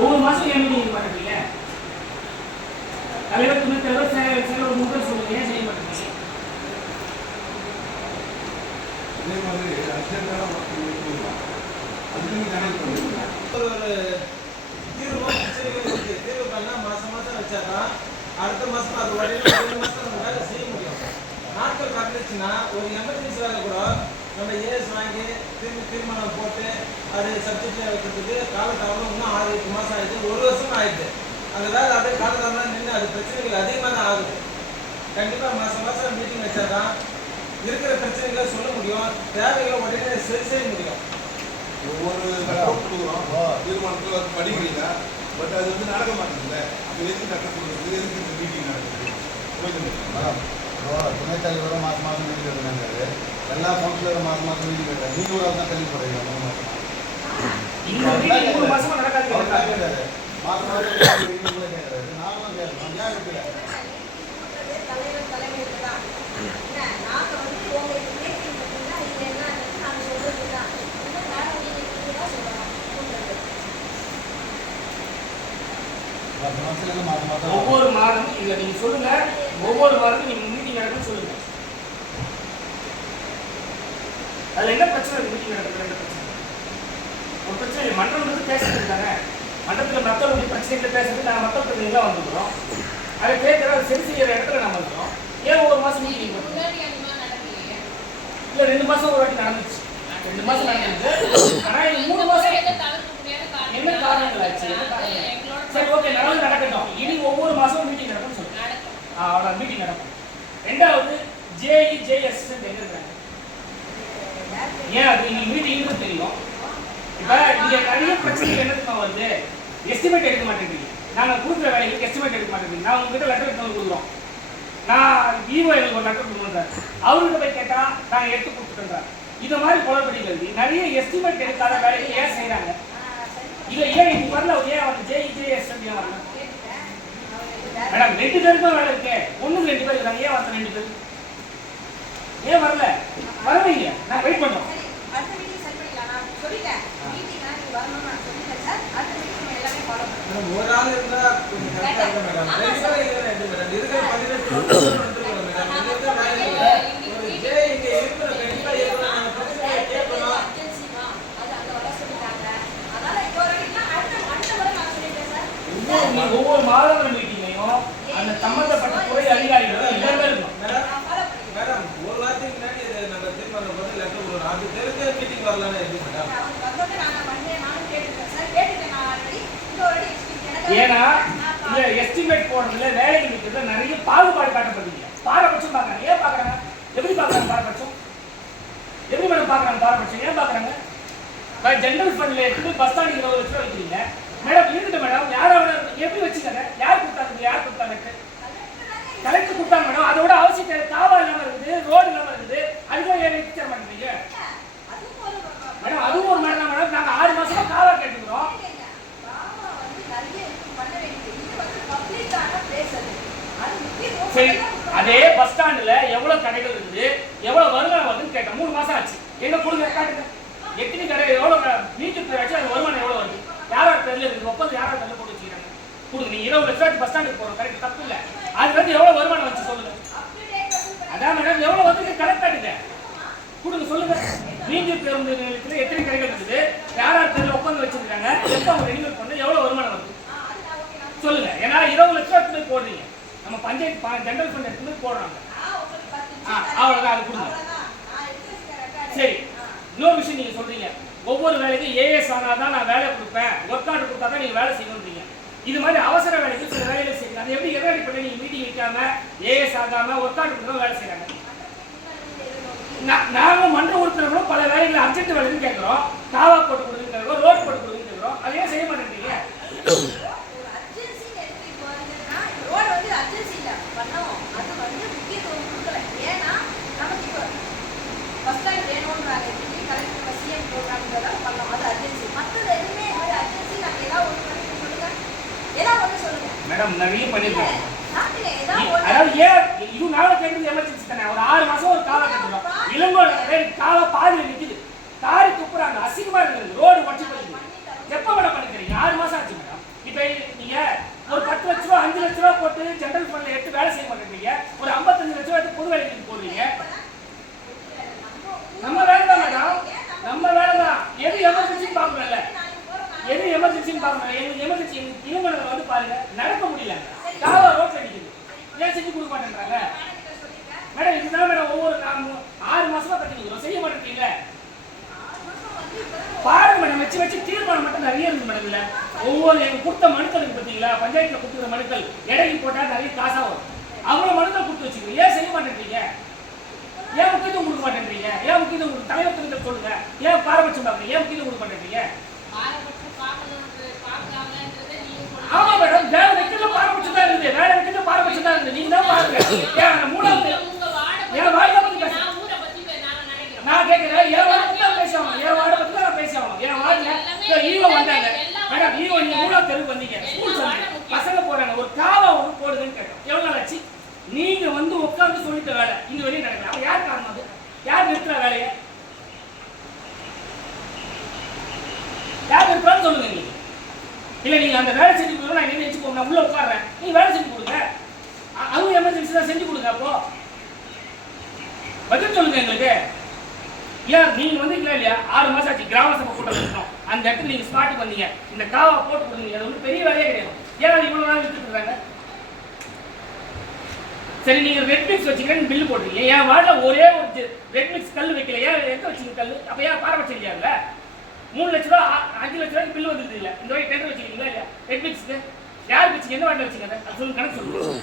ஒவ்வொரு மாசம் ஏன் மீட்டிங் மாட்டீங்க? தலைவர் துணை தலைவர் செயலர் முதல் சொல்லுங்க, ஏன் செய்ய மாட்டீங்க? இதே மாதிரி அர்ஜென்ட்டான ஒரு தீர்வு பிரச்சனைகள் இருக்கு. தீர்வு பண்ணா மாசம் வச்சாதான் அடுத்த மாசம் அது உடனே 2 மாசம் நம்ம வேலை செய்ய முடியும். நாட்கள் கடந்துச்சுன்னா ஒரு எமர்ஜென்சி வேலை கூட நம்ம ஏஎஸ் வாங்கி தீர்மானம் போட்டு அது சப்ஜெக்ட்ல வைக்கிறதுக்கு காலதாமதம் இன்னும் 6-8 மாசம் ஆயிடுது, 1 வருஷம் ஆயிடுது. அந்த வேலை அப்படியே காலதாமதம் நின்று அது பிரச்சனைகள் அதிகமாக தான் ஆகுது. கண்டிப்பா மாசம் மீட்டிங் வச்சாதான் இருக்கிற பிரச்சனைகளை சொல்ல முடியும், தேவைகளை உடனே சரி செய்ய முடியும். ஒவ்வொரு கொடுக்குறோம் தீர்மானத்தில் படிக்கிறீங்க, பட் அது வந்து நடக்க மாட்டேங்குது. அப்போ எதுக்கு கட்ட சொல்றது, எதுக்கு இந்த மீட்டிங் நடக்குது? மேடம் துணைத் தலைவரும் மாதம் மீட்டிங் எடுக்கிறாங்க, எல்லா கவுன்சிலரும் மாதம் மீட்டிங் எடுக்கிறாங்க. நீங்கள் ஒரு தான் தள்ளி போடுறீங்க 3 மாதம் மாசமா நடக்காது. மாதம் கேட்கறாரு, நானும் கேட்கறேன். ஏன் இருக்கல ஒவ்வொரு மாதம் இதை நீங்க சொல்லுங்க, ஒவ்வொரு மாதமும் நீங்க மீட்டிங் நடக்குன்னு சொல்லுங்க. அதுல என்ன பிரச்சனை இருக்கு? மீட்டிங் நடக்குது என்ன பிரச்சனை? ஒரு பிரச்சனை இல்லை. மன்றம் வந்து பேசிட்டு இருக்காங்க, மன்றத்தில் மக்களுடைய பிரச்சனைகளை பேசுறது நாங்கள் மக்கள் பிரதிநிதிகளாக வந்துக்கிறோம். அதை கேட்குற அதை சரி செய்யற இடத்துல நம்ம இருக்கிறோம். ஏன் ஒவ்வொரு மாதம் மீட்டிங் பண்ணுறோம்? இல்லை 2 மாதம் ஒரு வாட்டி நடந்துச்சு, 2 மாதம் நடந்துச்சு. ஆனால் இது 3 மாதம் என்ன காரணங்கள் ஆச்சு? சரி, ஓகே, நடக்கட்டும். இனி ஒவ்வொரு மாசமும் மீட்டிங் நடக்கும்னு சொல்லுங்க. அவ்வளோ மீட்டிங் நடக்கும். 2வது JEJS எங்க இருக்காங்க? ஏன் அது இன்னைக்கு மீட்டிங்னு தெரியும். இப்போ இங்க நிறைய பிரச்சனை என்னதுமா வருது? எஸ்டிமேட் எடுக்க மாட்டேங்கிறீங்க. நாங்கள் கொடுக்குற வேலைக்கு எஸ்டிமேட் எடுக்க மாட்டேங்கிறீங்க. நான் உங்ககிட்ட லெட்டர் எடுத்து கொடுக்குறோம். நான் ஈவோ எனக்கு ஒரு லெட்டர் கொடுக்குறேன், அவர்கிட்ட போய் கேட்டால் நாங்கள் எடுத்து கொடுத்துட்டோம். இந்த மாதிரி குளறுபடிகள் நிறைய எஸ்டிமேட் எடுக்காத வேலையை ஏன் செய்கிறாங்க? இல்லை ஏன் இன்னைக்கு வரல? ஏன் வந்து JEJS ஏன் வரல? மேடம் 2 பேருக்கும் வேலை இருக்கே, 1க்கு 2 பேர் இருக்காங்க, ஏன் வரல 2 பேர்? ஏன் வரல? வரவீங்க, நான் வெயிட் பண்ணுறோம். ஒரு ஆள் இருந்தா கொஞ்சம் கரெக்டா இருக்கும் மேடம். ரெகுலரா இது மேடம் இருக்கிற 18 வந்துருக்கோம் மேடம். இந்த வேலை ஒரு ஜே இங்க இருக்கிற கண்டிப்பா ஏறணும். நம்ம பிரச்சனை கேட்கணும். அது அங்க வர சொல்லிட்டாங்க. அதனால இப்போ வரைக்கும் அடுத்த முறை நான் சொல்லிட்டேன் சார். ஒவ்வொரு மாதவர மீட்டிங்லையும் அந்த சம்பந்தப்பட்ட துறை அதிகாரிகள் எல்லாமே இருக்கும். மேடம் ஒரு வாரத்துக்கு முன்னாடி இது நம்ம தீர்மானம் போட்டு லெட்டர் கொடுக்கணும். அது தெரிஞ்ச மீட்டிங் வரலாம்னு எப்படி மேடம்? ஏன்னா இந்த எஸ்டிமேட் போடுறதுல வேலைக்கு நிற்கிறதுல நிறைய பாகுபாடு காட்டப்படுறீங்க. பாரபட்சம் பார்க்குறாங்க. ஏன் பார்க்குறாங்க? எப்படி பார்க்குறாங்க பாரபட்சம்? எப்படி மேடம் பார்க்குறாங்க பாரபட்சம்? ஏன் பார்க்குறாங்க? ஜென்ரல் ஃபண்ட்ல இருந்து பஸ் ஸ்டாண்டில் 20 லட்சம் ரூபா வைக்கிறீங்க மேடம். இருக்கட்டும் மேடம், யாராவது எப்படி வச்சுக்காங்க? யார் கொடுத்தாங்க? யார் கொடுத்தாங்க? கலெக்டர் கொடுத்தாங்க மேடம். அதோட அவசியம் காவா இல்லாமல் இருக்குது, ரோடு இல்லாமல் இருக்குது. அதுதான் ஏன் வச்சுக்க மாட்டேங்கிறீங்க மேடம்? அதுவும் ஒரு மேடம் மேடம். நாங்கள் 6 மாசமா காவா கேட்டுக்கிறோம். சரி, அதே பஸ் ஸ்டாண்ட்ல எவ்வளவு கடைகள் இருக்குது, எவ்வளவு வருமானம் வருதுன்னு கேட்டேன். 3 மாசம் ஆச்சு. எங்க கொடுங்க காட்டுங்க. எத்தனை கடை, எவ்வளவு மீட்டர் ஆச்சு, அது வருமானம் எவ்வளவு வருது? யாராவது தெரியல இருக்குது, ஒப்பந்தம் யாராவது தெரியல போட்டு வச்சுக்கிறாங்க. கொடுங்க. நீங்க 20 லட்சம் பஸ் ஸ்டாண்டுக்கு போறோம், கரெக்ட், தப்பு இல்லை. அது வந்து எவ்வளவு வருமானம் வந்து சொல்லுங்க. அதான் மேடம், எவ்வளவு வந்து கரெக்ட் ஆகுது கொடுங்க, சொல்லுங்க. மீஞ்சூர் பேருந்து நிலையத்தில் எத்தனை கடைகள் இருக்குது, யாராவது தெரியல ஒப்பந்தம் வச்சிருக்காங்க, எப்போ அவங்க ரெனியூவல் பண்ண எவ்வளவு வருமானம் வருது சொல்லுங்க. ஏன்னா 20 லட்சம் எடுத்து போடுறீங்க, நம்ம பஞ்சாயத்து ஜெனரல் ஃபண்ட் எடுத்து போடுறாங்க. அவ்வளவுதான், அது கொடுங்க. சரி, இன்னொரு விஷயம் நீங்க சொல்றீங்க, ஒவ்வொரு வேலைக்கும் ஏஎஸ் ஆனாதான் நான் வேலை கொடுப்பேன், ஒர்க் ஆர்டர் கொடுத்தா தான் நீங்க வேலை செய்யணும்ன்றீங்க. இது மாதிரி அவசர வேலைக்கு சில வேலைகள் செய்யணும். அது எப்படி எதை பண்ணி நீங்க மீட்டிங் வைக்காம ஏஎஸ் ஆகாம ஒர்க் ஆர்டர் கொடுத்தா வேலை செய்யறாங்க? நாங்க மன்ற உறுப்பினர்களும் பல வேலைகளை அர்ஜென்ட் வேலைன்னு கேட்கிறோம், காவா போட்டு கொடுக்குன்னு கேட்கிறோம், ரோடு போட்டு கொடுக்குன்னு கேட்கிறோம். அதையே செய்ய மாட்டேங்கிறீங்க. மேடம் நிறைய பண்ணிருக்காங்க. அதாவது இது நாளை கேட்கறது எமர்ஜென்சி தானே. ஒரு 6 மாசம் ஒரு காவா கட்டுறோம். இளங்கோ காவா பாதியில் நிற்குது, காரி துப்புறாங்க, அசிங்கமா இருக்குது, ரோடு வச்சு போயிருக்கு. எப்ப வேணா பண்ணிக்கிறீங்க? 6 மாசம் ஆச்சு. எமர்ஜென்சின்னு பாருங்க. எங்களுக்கு எமர்ஜென்சி இளமனதை வந்து பாருங்க நடக்க முடியல. காவா ரோட்ல நிக்குது. ஏன் செஞ்சு கொடுக்க மாட்டேன்றாங்க? மேடம் இதுதான் மேடம் ஒவ்வொரு 6 மாசமா கட்டிக்கிறோம் செய்ய மாட்டேங்கிறீங்க. பாருங்க மேடம் வச்சு தீர்மானம் மட்டும் நிறைய இருக்கு மேடம். இல்ல ஒவ்வொரு எங்க கொடுத்த மனுக்கள் இருக்கு பார்த்தீங்களா, பஞ்சாயத்துல கொடுத்துற மனுக்கள் எடைக்கு போட்டா நிறைய காசா வரும். அவ்வளவு மனுக்கள் கொடுத்து வச்சுக்கிறீங்க. ஏன் செய்ய மாட்டேன்றீங்க? ஏன் முக்கியத்துவம் கொடுக்க மாட்டேன்றீங்க? ஏன் முக்கியத்துவம் கொடுக்க தலைவர் திருத்த சொல்லுங்க. ஏன் பாரபட்சம் பாக்குறீங்க? ஏன் முக்கியத்துவம் கொடுக்க மாட்டேன்றீங்க? ஆமா மேடம், வேலை வைக்கல பாரபட்சம் தான் இருக்குது. வேலை வைக்கல பாரபட்சம் தான் இருக்குது. நீங்க தான் பாருங்க. ஏன் மூணாவது என் வாய்ப்பை பத்தி பேச நான் கேட்கிறேன். என் வார்த்தை தான் பேசுவாங்க. என் வார்த்தை பத்தி தான் பேசுவாங்க. என் வார்த்தை ஈவோ வந்தாங்க மேடம். ஈவோ நீங்க மூணாவது தெருவுக்கு வந்தீங்க. ஸ்கூல் சொல்லி பசங்க போறாங்க. ஒரு காவா ஒன்று போடுதுன்னு கேட்டோம். எவ்வளவு நாள் ஆச்சு? நீங்க வந்து உட்காந்து சொல்லிட்ட வேலை இங்க வெளியே நடக்கல. அப்ப யார் காரணம்? அது யார் நிறுத்துற வேலையை? யார் நிறுத்துறான்னு சொல்லுங்க. நீங்க இல்ல நீங்க அந்த வேலை செஞ்சு கொடுங்க. நான் என்ன வச்சுக்கோங்க, நான் உள்ள உட்காடுறேன். நீங்க வேலை செஞ்சு கொடுங்க. அதுவும் எமர்ஜென்சி தான் செஞ்சு கொடுங்க. அப்போ பதில் சொல்லுங்க எங்களுக்கு. ஏன் நீங்க வந்து இல்லையா 6 மாசம் ஆச்சு கிராம சபை கூட்டம் இருக்கணும். அந்த இடத்துல நீங்க ஸ்பாட்டுக்கு வந்தீங்க. இந்த காவா போட்டு கொடுங்க. அது வந்து பெரிய வேலையே கிடையாது. ஏன் அது இவ்வளவு நாள் விட்டுட்டு இருக்காங்க? சரி நீங்க ரெட் மிக்ஸ் வச்சுக்கிறேன்னு பில்லு போடுறீங்க. என் வார்டுல ஒரே ஒரு ரெட் மிக்ஸ் கல் வைக்கல. ஏன் எங்க வச்சுங்க கல்? அப்ப ஏன் பாரபட்சம் இல்லையாங்க? 3 லட்ச ரூபா 5 லட்ச ரூபாய்க்கு பில்லு வந்துருது இல்ல. இந்த வரை டெண்டர் வச்சுக்கிறீங்களா இல்லையா? ரெட் மிக்ஸ்க்கு யார் வச்சுங்க? எந்த வார்டுல வச்சுங்க? அது சொல்லுங்க, கணக்கு சொல்லுங்க.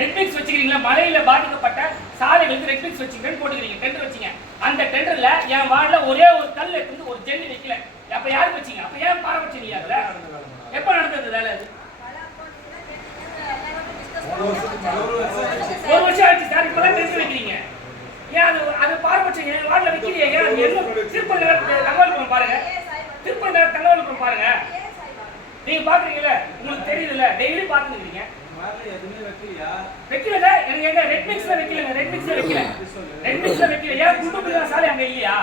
ரெட் மிக்ஸ் வச்சுக்கிறீங்களா? மழையில பாதிக்கப்பட்ட சாலைகளுக்கு ரெட் மிக்ஸ் வச்சுக்கிறேன்னு போட்டுக்கிறீங்க. டெண்டர் வச்சுங்க. அந்த டெண்டர்ல என் வார்டுல ஒரே ஒரு கல் எடுத்து ஒரு ஜெல்லி வைக்கல. அப்ப யாருக்கு வச்சுங்க? அப்ப ஏன் பாரபட்சம் இல்லையாங்கல? எப்ப நடந்தது வேலை? அது 1 வருஷம் ஆச்சு சார். இப்பதான் டெண்டர் வைக்கிறீங்க. ஏன் அது பாரபட்சம் என் வார்டுல வைக்கிறீங்க? ஏன் அது என்ன திருப்பதி தகவல் பாருங்க. திருப்பதி தகவல் பாருங்க. நீங்க பாக்குறீங்கல்ல, உங்களுக்கு தெரியுதுல்ல, டெய்லி பாத்துக்கிறீங்க. வைக்கல எனக்கு எங்க ரெட் மிக்ஸ்ல வைக்கல. ரெட் மிக்ஸ்ல வைக்கல. ரெட் மிக்ஸ்ல வைக்கல. ஏன் குண்டுக்குள்ள சாலை அங்க இல்லையா?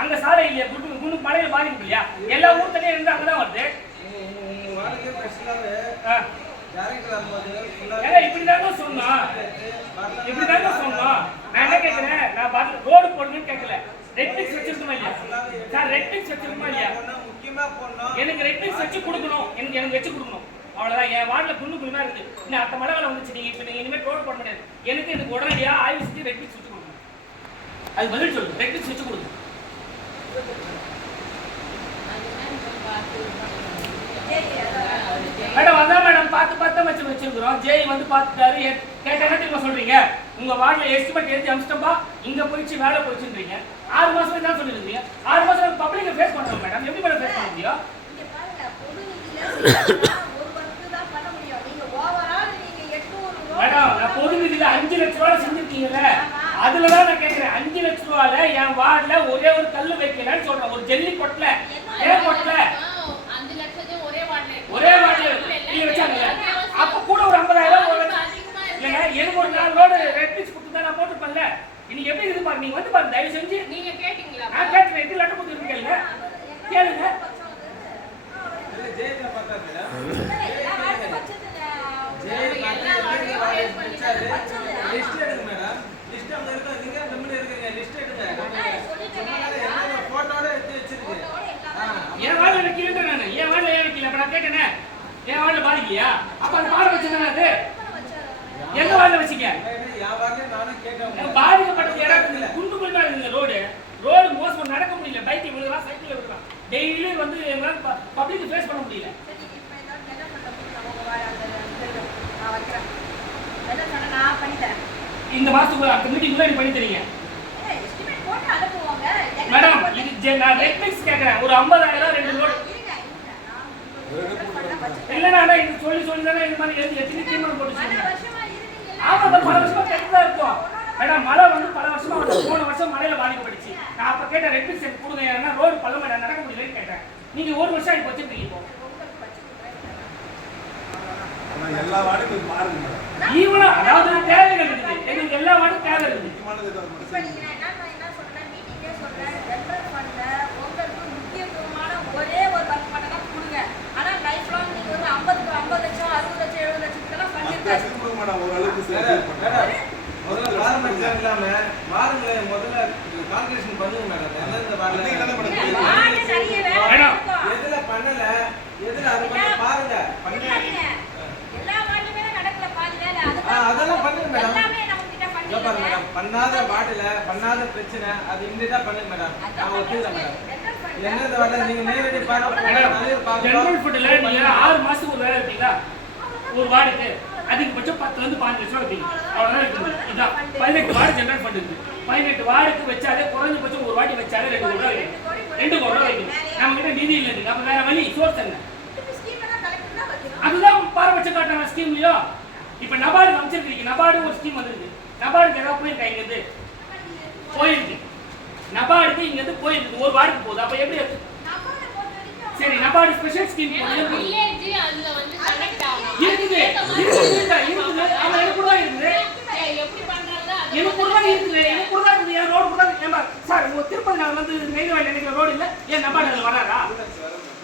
அங்க சாலை இல்லையா? குண்டு மழையில பாதிக்கும் இல்லையா? எல்லா ஊர் தண்ணியும் இருந்து அங்கதான் வருது. இப்படிதாங்க சொன்னோம். இப்படிதாங்க சொன்னோம். நான் என்ன கேட்கிறேன், நான் ரோடு போடுங்கன்னு கேட்கல. ரெட் மிக்ஸ் வச்சிருக்கோமா இல்லையா சார்? ரெட் மிக்ஸ் வச்சிருக்கோமா இல்லையா? எனக்கு ரெட் மிக்ஸ் வச்சு கொடுக்கணும். எனக்கு வச்சு கொடுக்கணும். அவ்வளவுதான். என் வார்டுல குண்டுக்குள்ளா இருக்கு. இன்னும் அடுத்த மழை காலம் வந்துச்சு. நீங்க இப்ப நீங்க இனிமேல் ரோடு போட முடியாது. எனக்கு உடனடியா ஆய்வு செஞ்சு ரெட் மிக்ஸ் வச்சு கொடுக்கணும். அது பதில் சொல்லுங்க. ரெட் மிக்ஸ் வச்சு கொடுங்க. மேடம் அதான் மேடம் பார்த்து வச்சிருக்கிறோம். ஜெய் வந்து பார்த்துட்டாரு. கேட்ட என்ன தெரியுமா சொல்றீங்க? உங்க வார்டுல எஸ்டிமேட் எழுதி அமிச்சிட்டோம்பா, இங்க போயிடுச்சு வேலை போயிடுச்சுன்றீங்க. 6 மாசம் தான் சொல்லிருக்கீங்க. 6 மாசம் பப்ளிக்க ஃபேஸ் பண்றோம் மேடம். எப்படி மேடம் ஃபேஸ் பண்ண முடியும்? மேடம் நான் பொது நிதியில 5 லட்ச ரூபாய் செஞ்சிருக்கீங்கல்ல, அதுலதான் நான் கேட்கிறேன். 5 லட்ச ரூபாயில என் வார்டுல ஒரே ஒரு கல்லு வைக்கலன்னு சொல்றேன். ஒரு ஜெல்லி கொட்டல. ஏன் கொட்டல? ஒரே வார்டுல நீங்க வச்சாங்க. அப்ப கூட ஒரு 50,000 இல்லைங்க. எனக்கு ஒரு 4 ரோடு ரெட் மிக்ஸ் கொடுத்து நான் போட்டுருப்பேன்ல. இன்னைக்கு எப்படி இது பாருங்க. நீங்க வந்து பாருங்க தயவு செஞ்சு. நீங்க கேட்டீங்களா? நான் கேட்டேன். எது லெட்டர் கொடுத்து கேளுங்க. கேளுங்க. என் வார்டுல வைக்கல. நான் என் வார்டுல ஏன் வைக்கல? அப்ப நான் கேட்டேனே என் வார்டுல பாதிக்கலையா? அப்ப அது பாரபட்சம் தானே? அது எங்க வார்டுல வச்சுக்க. பாதிக்கப்பட்ட இடம் குண்டுக்குள்ளா இருக்குங்க. ரோடு மோசம் நடக்க முடியல. பைக்ல விழுகலாம், சைக்கிள்ல விழுகலாம். டெய்லி வந்து எங்களால பப்ளிக் ஃபேஸ் பண்ண முடியல. இந்த மாசத்துக்குள்ள அடுத்த மீட்டிங்குள்ள நீ பண்ணி தரீங்க மேடம். இது நான் ரெட் மிக்ஸ் கேட்கறேன். ஒரு 50,000 2 ரோடு இல்லைன்னா இது சொல்லி தானே இந்த மாதிரி எத்தனை தீர்மானம் போட்டு ஆமா பல வருஷமா கேட்டுதான் இருக்கும் மேடம். மழை வந்து பல வருஷமா போன வருஷம் மழையில பாதிக்கப்பட்டுச்சு. நான் அப்ப கேட்டேன் ரெட் மிக்ஸ் எனக்கு கொடுங்க. ஏன்னா ரோடு பள்ளமா நடக்க முடியலன்னு கேட்டேன். நீங்க 1 வருஷம் ஆகி வச்சிருக்கீங்க. இப்போ எல்லா வார்டுகளும் பாருங்க மேடம். ஈவனா அதாவது தேவைகள் இருக்குது. எங்களுக்கு எல்லா வார்டும் தேவை இருக்குது. ஒரே ஒரு பங்கு மட்டும் தான் கொடுங்க. ஆனா லைஃப் லாங் நீங்க ஒரு 50 லட்சம் 60 லட்சம் 70 லட்சம் ஃபண்ட் மேடம் ஒரு அளவுக்கு முதல்ல பாரம்பரிய எக்ஸாம் இல்லாம வாருங்க. முதல்ல கால்குலேஷன் பண்ணுங்க மேடம். எந்தெந்த வார்டுல மேடம் எதுல பிரச்சனை அது இமீடியட்டா பண்ணுங்க மேடம். அந்த நான் ஒத்துக்கிறேன் பண்ண மேடம். என்ன பண்ண என்ன இந்த வேலை நீங்க நேரடி பார்க்க மேடம் ஜெனரல் ஃபுட்ல நீங்க 6 மாசத்துக்கு ஒரு வேலை எடுத்தீங்களா ஒரு வார்டுக்கு அதிகபட்சம் 10 ல இருந்து 15 லட்சம் எடுப்பீங்க அவ்வளவுதான் இருக்குது. இதான் 18 வார்டு ஜெனரல் ஃபண்ட் இருக்கு. 18 வார்டுக்கு வச்சாலே குறைஞ்சபட்சம் ஒரு வாட்டி வச்சாலே 2 கோடி ரூபாய் வைக்கணும். 2 கோடி ரூபாய் வைக்கணும். நம்ம கிட்ட நிதி இல்லை இருக்கு. அப்ப வேற வழி சோர்ஸ் என்ன? ஸ்கீம் எல்லாம் கலெக்டர் தான் வைக்கணும். அதுதான் பாரபட்சம் காட்டுறாங்க ஸ்கீம்லயோ. இப்ப நபார்டு அமைச்சிருக்கீங்க. நபார்டு ஒரு ஸ்கீம் வந்திருக்கு. நபார்டுக்கு ஏதாவது போயிருக்கா இங்க இருந்து? போயிருக்கு. நபார்டுக்கு இங்க இருந்து போயிருக்கு. ஒரு வார்டுக்கு போகுது. அப்ப எப்படி இருக்கு? நபார்டு பொறுத்த வரைக்கும் சரி நபார்டு ஸ்பெஷல் ஸ்கீம் போகுது. வில்லேஜ் அதுல வந்து கனெக்ட் ஆகும். இருக்குது. இருக்குது. ஆமா எனக்கு கூட இருக்குது. எப்படி பண்றாங்க அது எனக்கு கூட இருக்குது. எனக்கு கூட இருக்குது. என் ரோடு கூட ஏம்பா சார் உங்க திருப்பதி நான் வந்து நெய்வேலி நினைக்கிற ரோடு இல்ல ஏன் நபார்டு வராரா?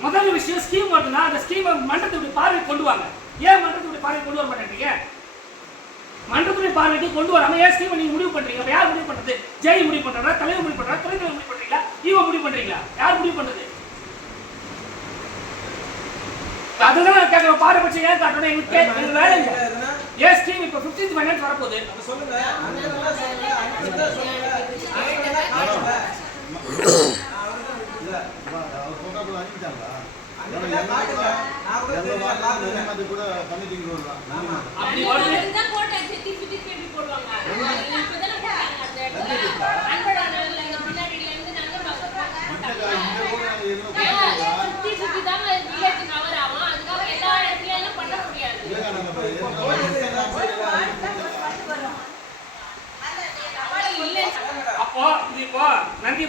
முதல் விஷயம் ஸ்கீம் வருதுன்னா அந்த ஸ்கீமை மன்றத்துடைய பார்வை கொண்டு வாங்க. ஏன் மன்றத்துடைய பார்வை கொண்டு வர மாட்டேன்றீங்க? மன்றத்துடைய பார்வைக்கு கொண்டு வராம ஏன் ஸ்கீமை நீங்க முடிவு பண்றீங்க? அப்ப யார் முடிவு பண்றது? ஜெய் முடிவு பண்றாரா? தலைவர் முடிவு பண்றாரா? துணைத் தலைவர் முடிவு பண்றீங்களா? ஈவோ முடிவு பண்றீங்களா? யார் முடிவு பண்றது? அதுதான் கேட்கற பாரபட்சம் ஏன் காட்டணும்? எங்களுக்கு வேலை இல்லை. ஏன் ஸ்கீம் இப்ப 15th ஃபைனான்ஸ் வரப்போகுது. அப்ப சொல்லுங்க. அங்க நல்லா சொல்லுங்க. அங்க தான் சொல்லுங்க. அங்க நல்லா காட்டுங்க. இல்ல அவர் சொல்றப்ப அனுப்பிட்டாங்களா? அங்க காட்டுங்க. நான் கூட தெரியல பாத்துறேன். அது கூட கமிட்டிங் ரோல் தான். அப்படி வருது. இதுதான் போட்டு சுத்தி எப்படி போடுவாங்க. இப்பதானே போட்டாங்க அந்த இடத்துல. அன்படானல இங்க பின்னாடில இருந்து நாங்க சுத்தி தான் வில்லேஜ் கவர் ஆகும். அதுக்காக எல்லா இடத்துலயும் பண்ண முடியாது. அப்போ இது இப்போ நந்தி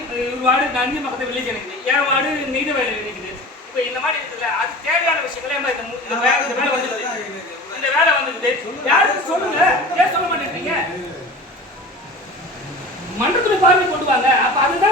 வார்டு நந்தி பக்கத்து வில்லேஜ் இருக்குது. என் வார்டு நெய்தவயல் இருக்குது. இப்போ இந்த மாதிரி இருக்குல்ல அது தேவையான விஷயங்களே இந்த வேலை வந்துருது. இந்த வேலை வந்துருது. யாருக்கு சொல்லுங்க. ஏன் சொல்ல மாட்டேங்கிறீங்க? மன்றத்துடைய பார்வை கொண்டு வாங்க. அப்ப அதுதான்